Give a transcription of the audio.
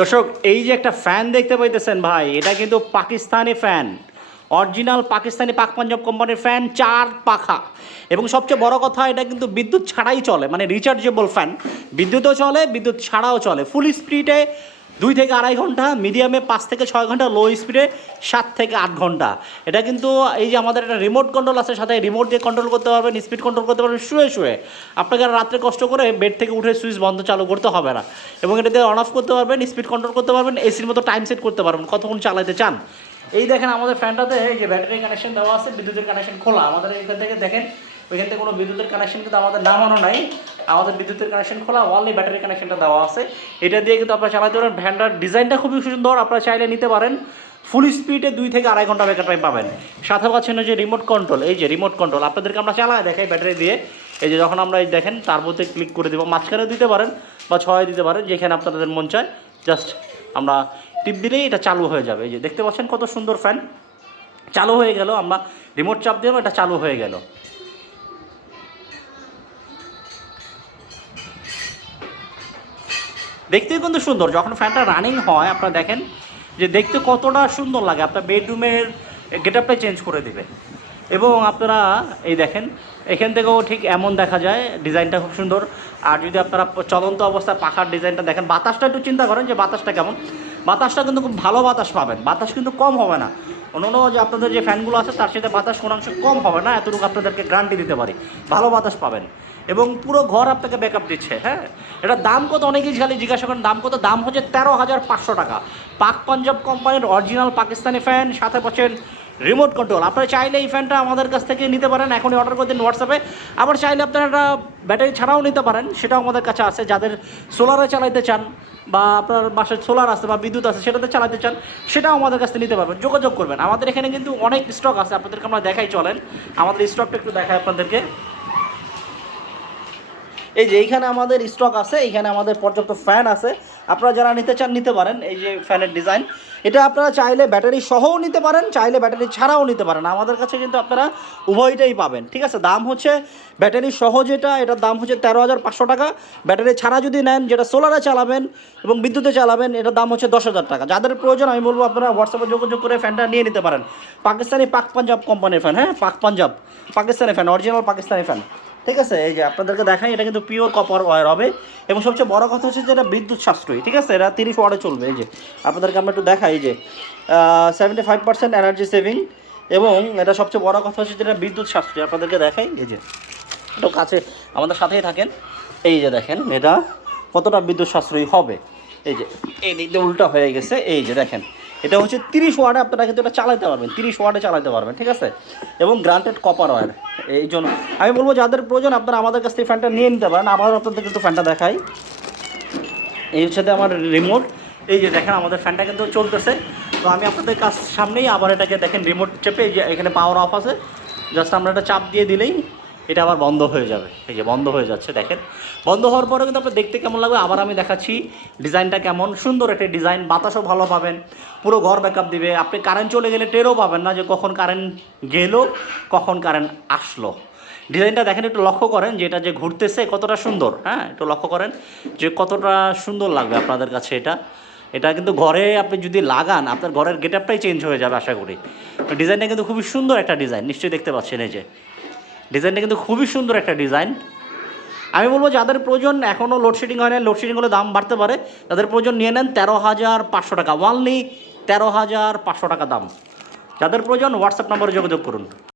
দর্শক এই যে একটা ফ্যান দেখতে পাইতেছেন ভাই, এটা কিন্তু পাকিস্তানি ফ্যান, অরিজিনাল পাকিস্তানি পাক পাঞ্জাব কোম্পানির ফ্যান, 4 পাখা। এবং সবচেয়ে বড় কথা, এটা কিন্তু বিদ্যুৎ ছাড়াই চলে, মানে রিচার্জেবল ফ্যান। বিদ্যুৎও চলে, বিদ্যুৎ ছাড়াও চলে। ফুল স্পিডে 2 থেকে 2.5 ঘন্টা, মিডিয়ামে 5 থেকে 6 ঘন্টা, লো স্পিডে 7 থেকে 8 ঘন্টা। এটা কিন্তু এই যে আমাদের একটা রিমোট কন্ট্রোল আছে, সাথে রিমোট দিয়ে কন্ট্রোল করতে পারবেন, স্পিড কন্ট্রোল করতে পারবেন শুয়ে শুয়ে। আপনাকে আর রাত্রে কষ্ট করে বেড থেকে উঠে সুইচ বন্ধ চালু করতে হবে না। এবং এটা দিয়ে অন অফ করতে পারবেন, স্পিড কন্ট্রোল করতে পারবেন, এসির মতো টাইম সেট করতে পারবেন কতক্ষণ চালাতে চান। এই দেখেন আমাদের ফ্যানটাতে যে ব্যাটারি কানেকশন দেওয়া আছে, বিদ্যুতের কানেকশন খোলা। আমাদের এখান থেকে দেখেন, ওইখান থেকে কোনো বিদ্যুতের কানেকশন কিন্তু আমাদের নামানো নাই, আমাদের বিদ্যুতের কানেকশন খোলা, অনলি ব্যাটারি কানেকশনটা দেওয়া আছে। এটা দিয়ে কিন্তু আপনারা চালাতে পারেন। ভ্যানটার ডিজাইনটা খুবই সুন্দর, আপনারা চাইলে নিতে পারেন। ফুল স্পিডে 2 থেকে 2.5 ঘন্টা ব্যাকআপ টাইম পাবেন। সাথে পাচ্ছেন যে রিমোট কন্ট্রোল, এই যে রিমোট কন্ট্রোল আপনাদেরকে আমরা চালাই দেখাই ব্যাটারি দিয়ে। এই যে যখন আমরা এই দেখেন তার মধ্যে ক্লিক করে দেবো, মাঝখানে দিতে পারেন বা 6 দিতে পারেন, যেখানে আপনাদের মন চায়। জাস্ট আমরা টিপ দিলেই এটা চালু হয়ে যাবে। এই যে দেখতে পাচ্ছেন কত সুন্দর ফ্যান, চালু হয়ে গেল। আমরা রিমোট চাপ দিলাম, এটা চালু হয়ে গেল। দেখতেও কিন্তু সুন্দর, যখন ফ্যানটা রানিং হয় আপনারা দেখেন যে দেখতে কতটা সুন্দর লাগে। আপনার বেডরুমের গেটআপটা চেঞ্জ করে দেবে। এবং আপনারা এই দেখেন এখান থেকেও ঠিক এমন দেখা যায়, ডিজাইনটা খুব সুন্দর। আর যদি আপনারা চলন্ত অবস্থায় পাখার ডিজাইনটা দেখেন, বাতাসটা একটু চিন্তা করেন যে বাতাসটা কেমন। বাতাসটা কিন্তু খুব ভালো বাতাস পাবেন, বাতাস কিন্তু কম হবে না। অন্য যে আপনাদের যে ফ্যানগুলো আছে তার সাথে বাতাস কোনাংশ কম হবে না, এতটুকু আপনাদেরকে গ্যারান্টি দিতে পারি। ভালো বাতাস পাবেন এবং পুরো ঘর আপনাকে ব্যাকআপ দিচ্ছে। হ্যাঁ, এটার দাম কত অনেকেই খালি জিজ্ঞাসা করেন দাম কত। দাম হচ্ছে 13,500 টাকা। পাক পাঞ্জাব কোম্পানির অরিজিনাল পাকিস্তানি ফ্যান, সাথে পাচ্ছেন রিমোট কন্ট্রোল। আপনারা চাইলে এই ফ্যানটা আমাদের কাছ থেকে নিতে পারেন, এখনই অর্ডার করে দিন হোয়াটসঅ্যাপে। আবার চাইলে আপনারা একটা ব্যাটারি ছাড়াও নিতে পারেন, সেটাও আমাদের কাছে আছে। যাদের সোলারে চালাইতে চান বা আপনার বাসায় সোলার আছে বা বিদ্যুৎ আছে সেটাতে চালাতে চান, সেটাও আমাদের কাছ থেকে নিতে পারবেন, যোগাযোগ করবেন। আমাদের এখানে কিন্তু অনেক স্টক আছে, আপনাদেরকে আমরা দেখাই, চলেন আমাদের স্টকটা একটু দেখাই আপনাদেরকে। এই যে এইখানে আমাদের স্টক আছে, এইখানে আমাদের পর্যাপ্ত ফ্যান আছে। আপনারা যারা নিতে চান নিতে পারেন। এই যে ফ্যানের ডিজাইন, এটা আপনারা চাইলে ব্যাটারি সহও নিতে পারেন, চাইলে ব্যাটারি ছাড়াও নিতে পারেন। আমাদের কাছে কিন্তু আপনারা উভয়টাই পাবেন, ঠিক আছে। দাম হচ্ছে ব্যাটারি সহ যেটা, এটার দাম হচ্ছে 13,500 টাকা। ব্যাটারি ছাড়া যদি নেন, যেটা সোলারে চালাবেন এবং বিদ্যুতে চালাবেন, এটার দাম হচ্ছে 10,000 টাকা। যাদের প্রয়োজন আমি বলবো আপনারা হোয়াটসঅ্যাপে যোগাযোগ করে ফ্যানটা নিয়ে নিতে পারেন। পাকিস্তানি পাক পাঞ্জাব কোম্পানির ফ্যান, হ্যাঁ, পাক Punjab Pakistani fan, original Pakistani fan, ঠিক আছে। এই যে আপনাদেরকে দেখাই, এটা কিন্তু পিওর কপার ওয়্যার হবে। এবং সবচেয়ে বড় কথা হচ্ছে যে এটা বিদ্যুৎ সাশ্রয়ী, ঠিক আছে। এটা 30 ওয়াটে চলবে। এই যে আপনাদেরকে আমরা একটু দেখাই, এই যে 75% এনার্জি সেভিং। এবং এটা সবচেয়ে বড় কথা হচ্ছে যে এটা বিদ্যুৎ সাশ্রয়ী। আপনাদেরকে দেখাই, এই যে একটু কাছে আমাদের সাথেই থাকেন। এই যে দেখেন এটা কতটা বিদ্যুৎ সাশ্রয়ী হবে। এই যে এই দিক দিয়ে উল্টা হয়ে গেছে। এই যে দেখেন এটা হচ্ছে 30 ওয়াটে আপনারা কিন্তু এটা চালাতে পারবেন, 30 ওয়াটে চালাতে পারবেন, ঠিক আছে। এবং গ্রান্টেড কপার ওয়্যার। এই জন্য আমি বলবো যাদের প্রয়োজন আপনারা আমাদের কাছ থেকে ফ্যানটা নিয়ে নিতে পারেন। আবার আপনাদের কিন্তু ফ্যানটা দেখাই, এই সাথে আমার রিমোট। এই যে দেখেন আমাদের ফ্যানটা কিন্তু চলতেছে। তো আমি আপনাদের কাছ সামনেই আবার এটাকে দেখেন রিমোট চেপে, এই যে এখানে পাওয়ার অফ আছে, জাস্ট আমরা এটা চাপ দিয়ে দিলেই এটা আবার বন্ধ হয়ে যাবে। এই যে বন্ধ হয়ে যাচ্ছে, দেখেন। বন্ধ হওয়ার পরে কিন্তু আপনার দেখতে কেমন লাগবে আবার আমি দেখাচ্ছি। ডিজাইনটা কেমন সুন্দর একটা ডিজাইন, বাতাসও ভালো পাবেন, পুরো ঘর ব্যাকআপ দিবে। আপনি কারেন্ট চলে গেলে টেরও পাবেন না যে কখন কারেন্ট গেলো কখন কারেন্ট আসলো। ডিজাইনটা দেখেন, একটু লক্ষ্য করেন যে এটা যে ঘুরতেছে কতটা সুন্দর। হ্যাঁ, একটু লক্ষ্য করেন যে কতটা সুন্দর লাগবে আপনাদের কাছে এটা। এটা কিন্তু ঘরে আপনি যদি লাগান, আপনার ঘরের গেটআপটাই চেঞ্জ হয়ে যাবে আশা করি। ডিজাইনটা কিন্তু খুবই সুন্দর একটা ডিজাইন, নিশ্চয়ই দেখতে পাচ্ছেন। এই যে ডিজাইনটা কিন্তু খুবই সুন্দর একটা ডিজাইন। আমি বলবো যাদের প্রয়োজন, এখনও লোডশেডিং হয় না, লোডশেডিং হলে দাম বাড়তে পারে, তাদের প্রয়োজন নিয়ে নেন। 13,500 টাকা, অনলি 13,500 টাকা দাম। যাদের প্রয়োজন হোয়াটসঅ্যাপ নম্বরে যোগাযোগ করুন।